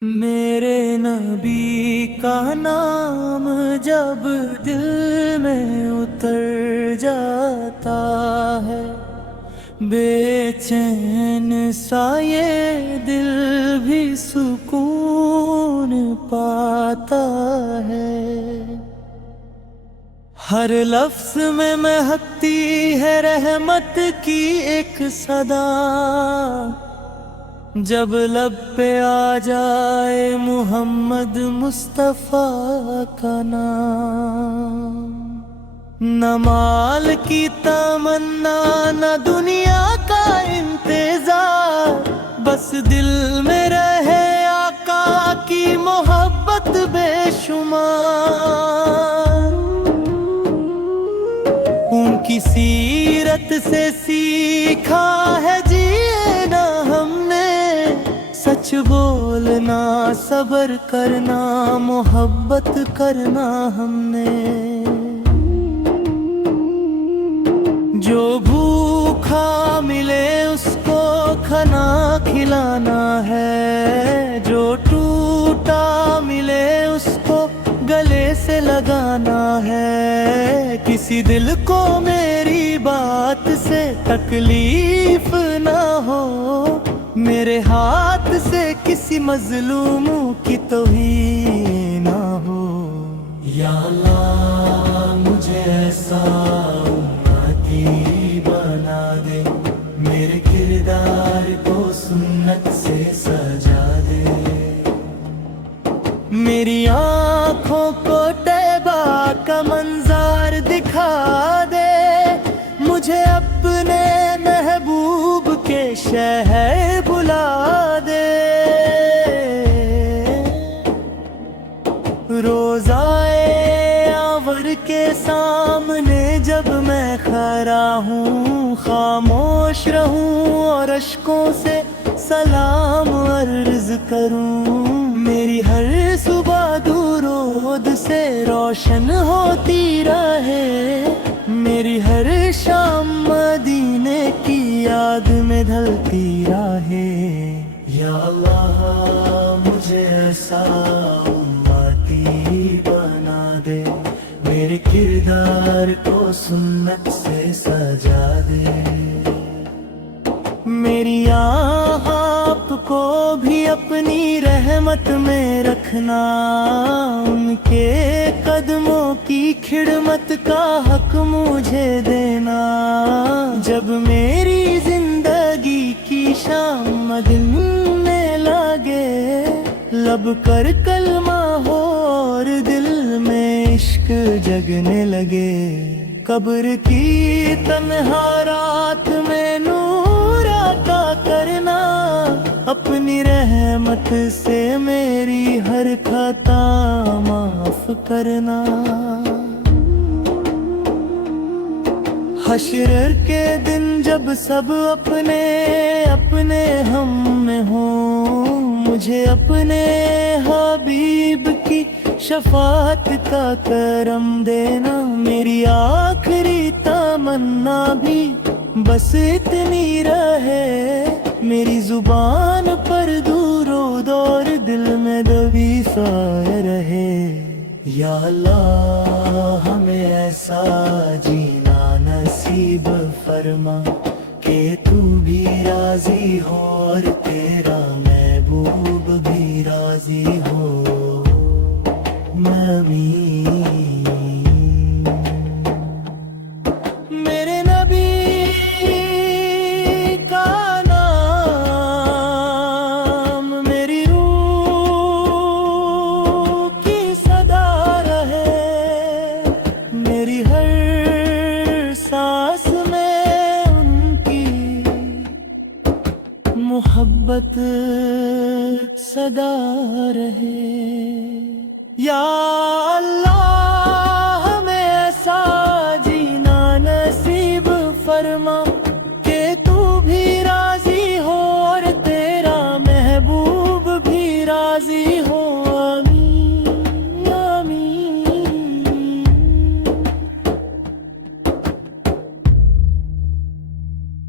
میرے نبی کا نام جب دل میں اتر جاتا ہے، بے چین سا یہ دل بھی سکون پاتا ہے۔ ہر لفظ میں مہکتی ہے رحمت کی ایک صدا، جب لب پہ آ جائے محمد مصطفیٰ کا نام۔ نہ مال کی تمنا نہ دنیا کا انتظار، بس دل میں رہے آقا کی محبت بے شمار۔ ان کی سیرت سے سیکھا ہے جینا ہم نے، سچ بولنا، صبر کرنا، محبت کرنا ہم نے۔ جو بھوکا ملے اس کو کھانا کھلانا ہے، جو ٹوٹا ملے اس کو گلے سے لگانا ہے۔ کسی دل کو میری بات سے تکلیف نہ ہو، میرے ہاتھ سے کسی مظلوم کی توہین نہ ہو۔ یا اللہ مجھے ایسا امتی بنا دے، میرے کردار کو سنت سے سجا دے۔ میری آنکھوں کو طیبہ کا منظر دکھا دے، مجھے اپنے محبوب کے شہر بلا دے۔ روضائے انور کے سامنے جب میں کھڑا ہوں، خاموش رہوں اور اشکوں سے سلام عرض کروں۔ میری ہر صبح درود سے روشن ہوتی رہے، میری ہر شام مدینے کی یاد میں ڈھلتی رہے۔ یا اللہ مجھے ایسا امتی بنا دے، میرے کردار کو سنت سے سجا دے۔ میری آپ کو بھی اپنی رحمت میں رکھنا، ان کے قدموں کی خدمت کا حق مجھے دینا۔ جب میری زندگی کی شام دن میں لگے، لب کر کلمہ ہو اور دل میں عشق جگنے لگے۔ قبر کی تنہا رات میں نور عطا کرنا، اپنی رحمت سے میری ہر خطا معاف کرنا۔ حشر کے دن جب سب اپنے اپنے ہم میں ہوں، مجھے اپنے حبیب کی شفاعت کا کرم دینا۔ میری آخری تمنا بھی بس اتنی رہے، میری زبان پر درود اور دل میں دوی سائے رہے۔ یا اللہ ہمیں ایسا جینا نصیب فرما کہ تو بھی راضی ہو اور تیرا محبوب بھی راضی ہو۔ آمین۔ میرے نبی کا نام میری روح کی صدا رہے، میری ہر سانس میں ان کی محبت صدا رہے۔ یا اللہ